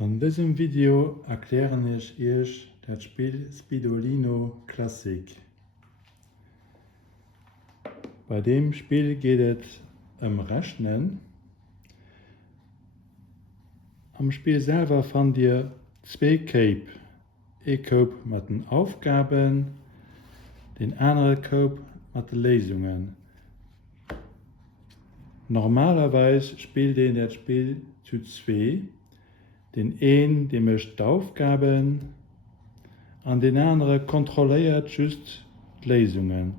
In diesem Video erkläre ich euch das Spiel Spidolino Classic. Bei dem Spiel geht es um Rechnen. Am Spiel selber findet ihr zwei Coop. Ein Coop mit den Aufgaben, den anderen Coop mit den Lösungen. Normalerweise spielt ihr das Spiel zu zwei. Den einen, der möchte die Aufgaben, und den anderen kontrolliert just die Lösungen.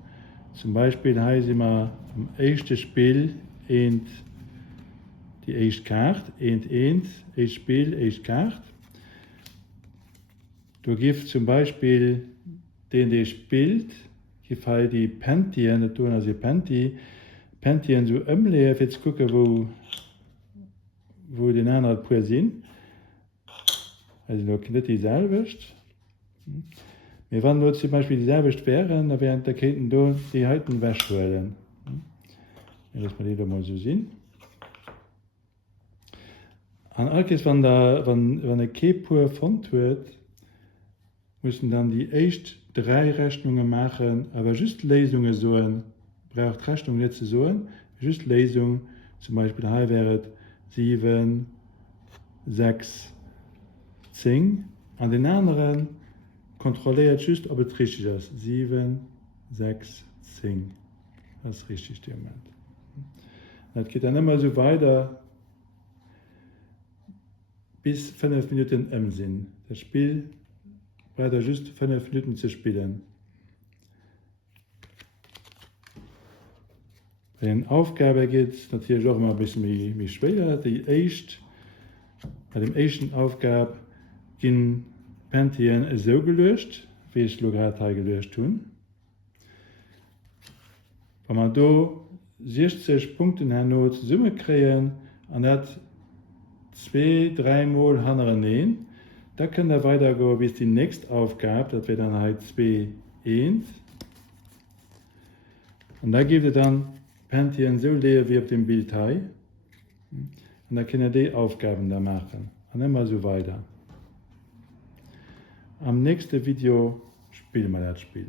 Zum Beispiel heißt immer im ersten Spiel die erste Karte, erstes Spiel, erste Karte. Du gibst zum Beispiel den, der spielt, gibt halt die Pentien, das tun also Pentien so umlegen, jetzt gucken, wo den anderen pur sind. Also noch nicht dieselbe. Wenn nur zum Beispiel dieselbe wären, dann wären die heute wegholen. Lass mal die da mal so sehen. Und alles, wenn eine Kepur gefunden wird, müssen dann die ersten 3 Rechnungen machen, aber just Lesungen so, braucht Rechnung nicht zu so, just Lesung, zum Beispiel hier wäre 7, 6, 10. An den anderen kontrolliert just, ob es richtig ist. 7, 6, 10. Das ist richtig, der Moment. Das geht dann immer so weiter bis 5 Minuten im Sinn. Das Spiel braucht just 5 Minuten zu spielen. Bei den Aufgaben geht es natürlich auch immer ein bisschen mehr schwerer. Bei der ersten Aufgabe gehen Pentien so gelöst, wie ich es gerade gelöst habe. Wenn wir hier 60 Punkte zusammen kriegen und das 2-3 Mal hintereinander, dann können wir weitergehen bis die nächste Aufgabe, das wird dann halt 2, 1. Und da gibt es dann Pentien so leer wie auf dem Bild hier. Und dann können wir die Aufgaben da machen. Und immer so weiter. Am nächsten Video spielen wir das Spiel.